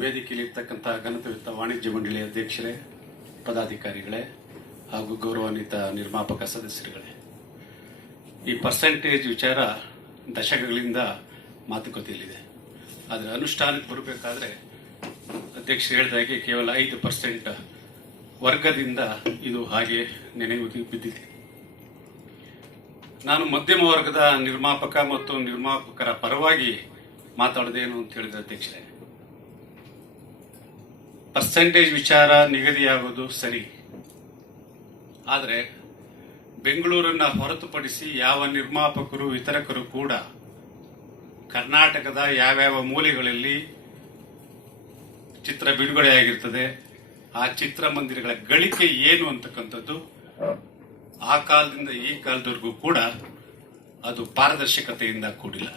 ವೇದಿಕೆಯಲ್ಲಿರ್ತಕ್ಕಂಥ ಘನತಯುತ ವಾಣಿಜ್ಯ ಮಂಡಳಿ ಅಧ್ಯಕ್ಷರೇ, ಪದಾಧಿಕಾರಿಗಳೇ ಹಾಗೂ ಗೌರವಾನ್ವಿತ ನಿರ್ಮಾಪಕ ಸದಸ್ಯರುಗಳೇ, ಈ ಪರ್ಸೆಂಟೇಜ್ ವಿಚಾರ ದಶಕಗಳಿಂದ ಮಾತುಕತೆಯಲ್ಲಿದೆ. ಆದರೆ ಅನುಷ್ಠಾನಕ್ಕೆ ಬರಬೇಕಾದ್ರೆ ಅಧ್ಯಕ್ಷರು ಹೇಳಿದಾಗೆ ಕೇವಲ 5% ವರ್ಗದಿಂದ ಇದು ಹಾಗೆ ನೆನೆಯುವುದು ಬಿದ್ದಿದೆ. ನಾನು ಮಧ್ಯಮ ವರ್ಗದ ನಿರ್ಮಾಪಕ ಮತ್ತು ನಿರ್ಮಾಪಕರ ಪರವಾಗಿ ಮಾತಾಡೋದೇನು ಅಂತ ಹೇಳಿದ ಅಧ್ಯಕ್ಷರೇ, ಪರ್ಸೆಂಟೇಜ್ ವಿಚಾರ ನಿಗದಿಯಾಗೋದು ಸರಿ, ಆದರೆ ಬೆಂಗಳೂರನ್ನ ಹೊರತುಪಡಿಸಿ ಯಾವ ನಿರ್ಮಾಪಕರು ವಿತರಕರು ಕೂಡ ಕರ್ನಾಟಕದ ಯಾವ್ಯಾವ ಮೂಲೆಗಳಲ್ಲಿ ಚಿತ್ರ ಬಿಡುಗಡೆಯಾಗಿರ್ತದೆ, ಆ ಚಿತ್ರಮಂದಿರಗಳ ಗಳಿಕೆ ಏನು ಅಂತಕ್ಕಂಥದ್ದು ಆ ಕಾಲದಿಂದ ಈ ಕಾಲದವರೆಗೂ ಕೂಡ ಅದು ಪಾರದರ್ಶಕತೆಯಿಂದ ಕೂಡಿಲ್ಲ.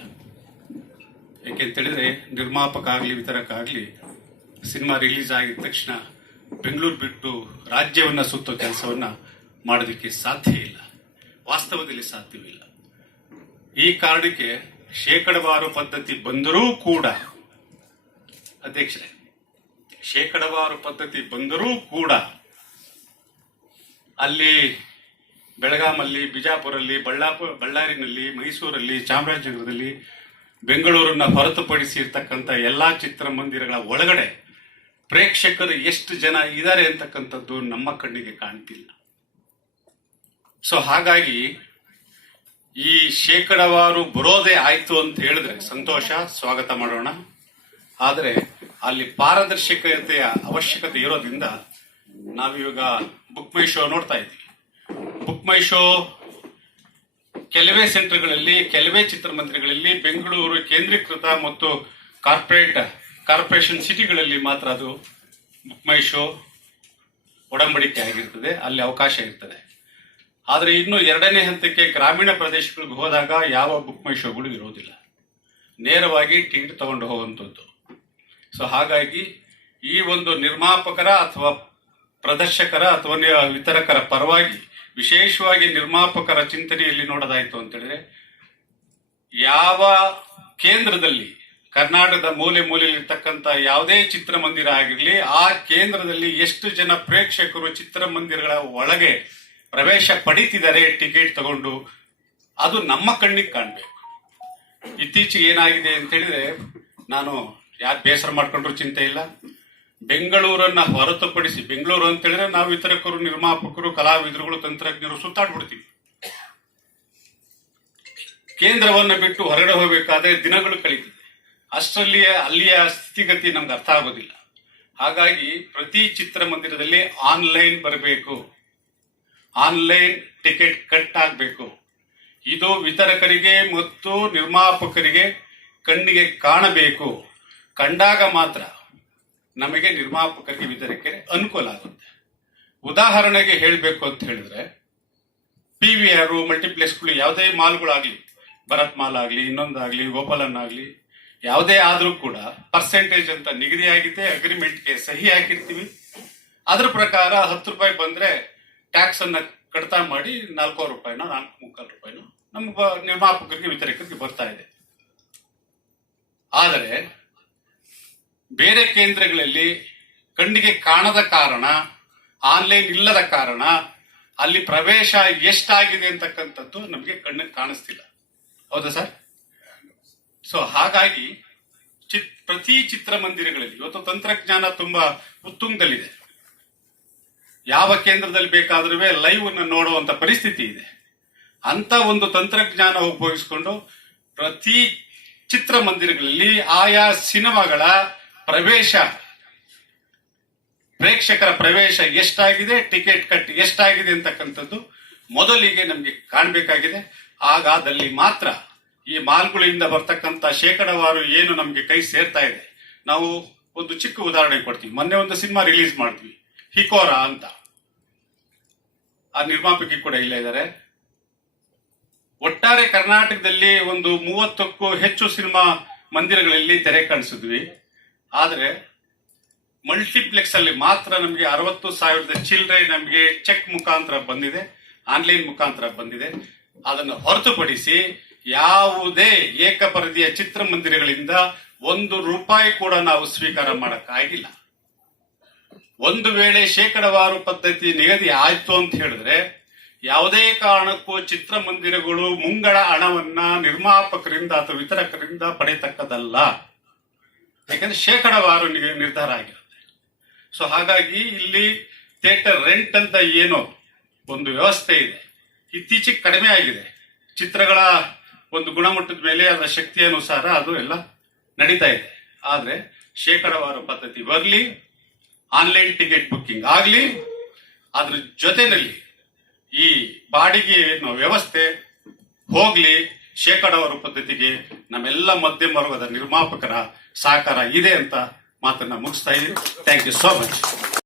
ಯಾಕೆಂತೇಳಿದ್ರೆ ನಿರ್ಮಾಪಕ ಆಗಲಿ ವಿತರಕ ಆಗಲಿ ಸಿನಿಮಾ ರಿಲೀಸ್ ಆಗಿದ ತಕ್ಷಣ ಬೆಂಗಳೂರು ಬಿಟ್ಟು ರಾಜ್ಯವನ್ನ ಸುತ್ತೋ ಕೆಲಸವನ್ನ ಮಾಡೋದಕ್ಕೆ ಸಾಧ್ಯ ಇಲ್ಲ, ವಾಸ್ತವದಲ್ಲಿ ಸಾಧ್ಯವಿಲ್ಲ. ಈ ಕಾರಣಕ್ಕೆ ಶೇಕಡವಾರು ಪದ್ಧತಿ ಬಂದರೂ ಕೂಡ ಅಧ್ಯಕ್ಷರೇ, ಶೇಕಡವಾರು ಪದ್ಧತಿ ಬಂದರೂ ಕೂಡ ಅಲ್ಲಿ ಬೆಳಗಾಮಲ್ಲಿ, ಬಿಜಾಪುರಲ್ಲಿ, ಬಳ್ಳಾರಿನಲ್ಲಿ, ಮೈಸೂರಲ್ಲಿ, ಚಾಮರಾಜನಗರದಲ್ಲಿ, ಬೆಂಗಳೂರನ್ನ ಹೊರತುಪಡಿಸಿ ಇರ್ತಕ್ಕಂಥ ಎಲ್ಲಾ ಚಿತ್ರಮಂದಿರಗಳ ಒಳಗಡೆ ಪ್ರೇಕ್ಷಕರು ಎಷ್ಟು ಜನ ಇದ್ದಾರೆ ಅಂತಕ್ಕಂಥದ್ದು ನಮ್ಮ ಕಣ್ಣಿಗೆ ಕಾಣ್ತಿಲ್ಲ. ಸೊ ಹಾಗಾಗಿ ಈ ಶೇಕಡವಾರು ಬರೋದೇ ಆಯ್ತು ಅಂತ ಹೇಳಿದ್ರೆ ಸಂತೋಷ, ಸ್ವಾಗತ ಮಾಡೋಣ. ಆದರೆ ಅಲ್ಲಿ ಪಾರದರ್ಶಕತೆಯ ಅವಶ್ಯಕತೆ ಇರೋದ್ರಿಂದ ನಾವಿವಾಗ ಬುಕ್ ಮೈ ಶೋ ನೋಡ್ತಾ ಇದ್ದೀವಿ. ಬುಕ್ ಮೈ ಶೋ ಕೆಲವೇ ಸೆಂಟರ್ಗಳಲ್ಲಿ, ಕೆಲವೇ ಚಿತ್ರಮಂದಿರಗಳಲ್ಲಿ, ಬೆಂಗಳೂರು ಕೇಂದ್ರೀಕೃತ ಮತ್ತು ಕಾರ್ಪೊರೇಷನ್ ಸಿಟಿಗಳಲ್ಲಿ ಮಾತ್ರ ಅದು ಬುಕ್ ಮೈ ಶೋ ಒಡಂಬಡಿಕೆ ಆಗಿರ್ತದೆ, ಅಲ್ಲಿ ಅವಕಾಶ ಇರ್ತದೆ. ಆದರೆ ಇನ್ನು ಎರಡನೇ ಹಂತಕ್ಕೆ ಗ್ರಾಮೀಣ ಪ್ರದೇಶಗಳಿಗೆ ಹೋದಾಗ ಯಾವ ಬುಕ್ ಮೈ ಶೋಗಳು ಇರೋದಿಲ್ಲ, ನೇರವಾಗಿ ಟಿಕೆಟ್ ತಗೊಂಡು ಹೋಗುವಂಥದ್ದು. ಸೊ ಹಾಗಾಗಿ ಈ ಒಂದು ನಿರ್ಮಾಪಕರ ಅಥವಾ ಪ್ರದರ್ಶಕರ ಅಥವಾ ವಿತರಕರ ಪರವಾಗಿ ವಿಶೇಷವಾಗಿ ನಿರ್ಮಾಪಕರ ಚಿಂತನೆಯಲ್ಲಿ ನೋಡೋದಾಯ್ತು ಅಂತ ಹೇಳಿದ್ರೆ, ಯಾವ ಕೇಂದ್ರದಲ್ಲಿ ಕರ್ನಾಟಕದ ಮೂಲೆ ಮೂಲೆಯಲ್ಲಿರ್ತಕ್ಕಂಥ ಯಾವುದೇ ಚಿತ್ರಮಂದಿರ ಆಗಿರಲಿ, ಆ ಕೇಂದ್ರದಲ್ಲಿ ಎಷ್ಟು ಜನ ಪ್ರೇಕ್ಷಕರು ಚಿತ್ರಮಂದಿರಗಳ ಒಳಗೆ ಪ್ರವೇಶ ಪಡೀತಿದ್ದಾರೆ ಟಿಕೆಟ್ ತಗೊಂಡು, ಅದು ನಮ್ಮ ಕಣ್ಣಿಗೆ ಕಾಣಬೇಕು. ಇತ್ತೀಚೆಗೆ ಏನಾಗಿದೆ ಅಂತ ಹೇಳಿದ್ರೆ, ನಾನು ಯಾರು ಬೇಸರ ಮಾಡ್ಕೊಂಡ್ರು ಚಿಂತೆ ಇಲ್ಲ, ಬೆಂಗಳೂರನ್ನ ಹೊರತುಪಡಿಸಿ, ಬೆಂಗಳೂರು ಅಂತ ಹೇಳಿದ್ರೆ ನಾವು ವಿತರಕರು, ನಿರ್ಮಾಪಕರು, ಕಲಾವಿದರುಗಳು, ತಂತ್ರಜ್ಞರು ಸುತ್ತಾಡ್ಬಿಡ್ತೀವಿ. ಕೇಂದ್ರವನ್ನ ಬಿಟ್ಟು ಹೊರಗಡೆ ಹೋಗಬೇಕಾದ್ರೆ ದಿನಗಳು ಕಳೀತದೆ. ಅಷ್ಟರಲ್ಲಿಯೇ ಅಲ್ಲಿಯ ಸ್ಥಿತಿಗತಿ ನಮ್ಗೆ ಅರ್ಥ ಆಗೋದಿಲ್ಲ. ಹಾಗಾಗಿ ಪ್ರತಿ ಚಿತ್ರಮಂದಿರದಲ್ಲಿ ಆನ್ಲೈನ್ ಬರಬೇಕು, ಆನ್ಲೈನ್ ಟಿಕೆಟ್ ಕಟ್ ಆಗಬೇಕು. ಇದು ವಿತರಕರಿಗೆ ಮತ್ತು ನಿರ್ಮಾಪಕರಿಗೆ ಕಣ್ಣಿಗೆ ಕಾಣಬೇಕು. ಕಂಡಾಗ ಮಾತ್ರ ನಮಗೆ ನಿರ್ಮಾಪಕರಿಗೆ, ವಿತರಕರಿಗೆ ಅನುಕೂಲ ಆಗುತ್ತೆ. ಉದಾಹರಣೆಗೆ ಹೇಳಬೇಕು ಅಂತ ಹೇಳಿದ್ರೆ, PVR ಮಲ್ಟಿಪ್ಲೆಕ್ಸ್ಗಳು ಯಾವುದೇ ಮಾಲ್ಗಳಾಗ್ಲಿ, ಭರತ್ ಮಾಲ್ ಆಗಲಿ, ಇನ್ನೊಂದಾಗ್ಲಿ, ಗೋಪಾಲನ್ ಆಗಲಿ, ಯಾವುದೇ ಆದ್ರೂ ಕೂಡ ಪರ್ಸೆಂಟೇಜ್ ಅಂತ ನಿಗದಿಯಾಗಿದೆ, ಅಗ್ರಿಮೆಂಟ್ಗೆ ಸಹಿ ಹಾಕಿರ್ತೀವಿ. ಅದ್ರ ಪ್ರಕಾರ 10 ರೂಪಾಯಿ ಬಂದ್ರೆ ಟ್ಯಾಕ್ಸ್ ಅನ್ನ ಕಡಿತ ಮಾಡಿ 4 ರೂಪಾಯಿನೋ 4.75 ರೂಪಾಯಿನೋ ನಮ್ಮ ನಿರ್ಮಾಪಕರಿಗೆ, ವಿತರಕರಿಗೆ ಬರ್ತಾ ಇದೆ. ಆದರೆ ಬೇರೆ ಕೇಂದ್ರಗಳಲ್ಲಿ ಕಣ್ಣಿಗೆ ಕಾಣದ ಕಾರಣ, ಆನ್ಲೈನ್ ಇಲ್ಲದ ಕಾರಣ ಅಲ್ಲಿ ಪ್ರವೇಶ ಎಷ್ಟಾಗಿದೆ ಅಂತಕ್ಕಂಥದ್ದು ನಮಗೆ ಕಣ್ಣಿಗೆ ಕಾಣಿಸ್ತಿಲ್ಲ. ಹೌದಾ ಸರ್? ಸೊ ಹಾಗಾಗಿ ಪ್ರತಿ ಚಿತ್ರಮಂದಿರಗಳಲ್ಲಿ ಇವತ್ತು ತಂತ್ರಜ್ಞಾನ ತುಂಬಾ ಉತ್ತುಂಗದಲ್ಲಿದೆ. ಯಾವ ಕೇಂದ್ರದಲ್ಲಿ ಬೇಕಾದ್ರೂ ಲೈವ್ ಅನ್ನು ನೋಡುವಂತ ಪರಿಸ್ಥಿತಿ ಇದೆ. ಅಂತ ಒಂದು ತಂತ್ರಜ್ಞಾನ ಉಪಯೋಗಿಸಿಕೊಂಡು ಪ್ರತಿ ಚಿತ್ರಮಂದಿರಗಳಲ್ಲಿ ಆಯಾ ಸಿನಿಮಾಗಳ ಪ್ರವೇಶ, ಪ್ರೇಕ್ಷಕರ ಪ್ರವೇಶ ಎಷ್ಟಾಗಿದೆ, ಟಿಕೆಟ್ ಕಟ್ ಎಷ್ಟಾಗಿದೆ ಅಂತಕ್ಕಂಥದ್ದು ಮೊದಲಿಗೆ ನಮಗೆ ಕಾಣಬೇಕಾಗಿದೆ. ಆಗಾದಲ್ಲಿ ಮಾತ್ರ ಈ ಮಾಲ್ಗಳಿಂದ ಬರ್ತಕ್ಕಂಥ ಶೇಕಡವಾರು ಏನು ನಮಗೆ ಕೈ ಸೇರ್ತಾ ಇದೆ. ನಾವು ಒಂದು ಚಿಕ್ಕ ಉದಾಹರಣೆ ಕೊಡ್ತೀವಿ. ಮೊನ್ನೆ ಒಂದು ಸಿನಿಮಾ ರಿಲೀಸ್ ಮಾಡ್ತೀವಿ, ಹಿಕೋರಾ ಅಂತ. ಆ ನಿರ್ಮಾಪಕಿ ಕೂಡ ಇಲ್ಲೇ ಇದ್ದಾರೆ. ಒಟ್ಟಾರೆ ಕರ್ನಾಟಕದಲ್ಲಿ ಒಂದು 30ಕ್ಕೂ ಹೆಚ್ಚು ಸಿನಿಮಾ ಮಂದಿರಗಳಲ್ಲಿ ತೆರೆ ಕಾಣಿಸಿದ್ವಿ. ಆದರೆ ಮಲ್ಟಿಪ್ಲೆಕ್ಸ್ ಅಲ್ಲಿ ಮಾತ್ರ ನಮಗೆ 60,000 ಚಿಲ್ಲರೆ ನಮಗೆ ಚೆಕ್ ಮುಖಾಂತರ ಬಂದಿದೆ, ಆನ್ಲೈನ್ ಮುಖಾಂತರ ಬಂದಿದೆ. ಅದನ್ನು ಹೊರತುಪಡಿಸಿ ಯಾವುದೇ ಏಕಪರದೆಯ ಚಿತ್ರಮಂದಿರಗಳಿಂದ ₹1 ಕೂಡ ನಾವು ಸ್ವೀಕಾರ ಮಾಡಕ್ಕಾಗಿಲ್ಲ. ಒಂದು ವೇಳೆ ಶೇಕಡವಾರು ಪದ್ಧತಿ ನಿಗದಿ ಆಯ್ತು ಅಂತ ಹೇಳಿದ್ರೆ ಯಾವುದೇ ಕಾರಣಕ್ಕೂ ಚಿತ್ರಮಂದಿರಗಳು ಮುಂಗಡ ಹಣವನ್ನ ನಿರ್ಮಾಪಕರಿಂದ ಅಥವಾ ವಿತರಕರಿಂದ ಪಡೆಯತಕ್ಕದಲ್ಲ. ಯಾಕಂದ್ರೆ ಶೇಕಡವಾರು ನಿರ್ಧಾರ ಆಗಿರುತ್ತೆ. ಸೊ ಹಾಗಾಗಿ ಇಲ್ಲಿ ಥಿಯೇಟರ್ ರೆಂಟ್ ಅಂತ ಏನೋ ಒಂದು ವ್ಯವಸ್ಥೆ ಇದೆ, ಇತ್ತೀಚೆಗೆ ಕಡಿಮೆ ಆಗಿದೆ. ಚಿತ್ರಗಳ ಒಂದು ಗುಣಮಟ್ಟದ ಮೇಲೆ ಅದರ ಶಕ್ತಿ ಅನುಸಾರ ಅದು ಎಲ್ಲ ನಡೀತಾ ಇದೆ. ಆದ್ರೆ ಶೇಕಡವಾರು ಪದ್ಧತಿ ಬರಲಿ, ಆನ್ಲೈನ್ ಟಿಕೆಟ್ ಬುಕ್ಕಿಂಗ್ ಆಗಲಿ, ಅದ್ರ ಜೊತೆನಲ್ಲಿ ಈ ಬಾಡಿಗೆ ವ್ಯವಸ್ಥೆ ಹೋಗ್ಲಿ, ಶೇಕಡವಾರು ಪದ್ಧತಿಗೆ ನಮ್ಮೆಲ್ಲ ಮಧ್ಯಮ ವರ್ಗದ ನಿರ್ಮಾಪಕರ ಸಹಕಾರ ಇದೆ ಅಂತ ಮಾತನ್ನ ಮುಗಿಸ್ತಾ ಇದ್ದೀನಿ. Thank you so much.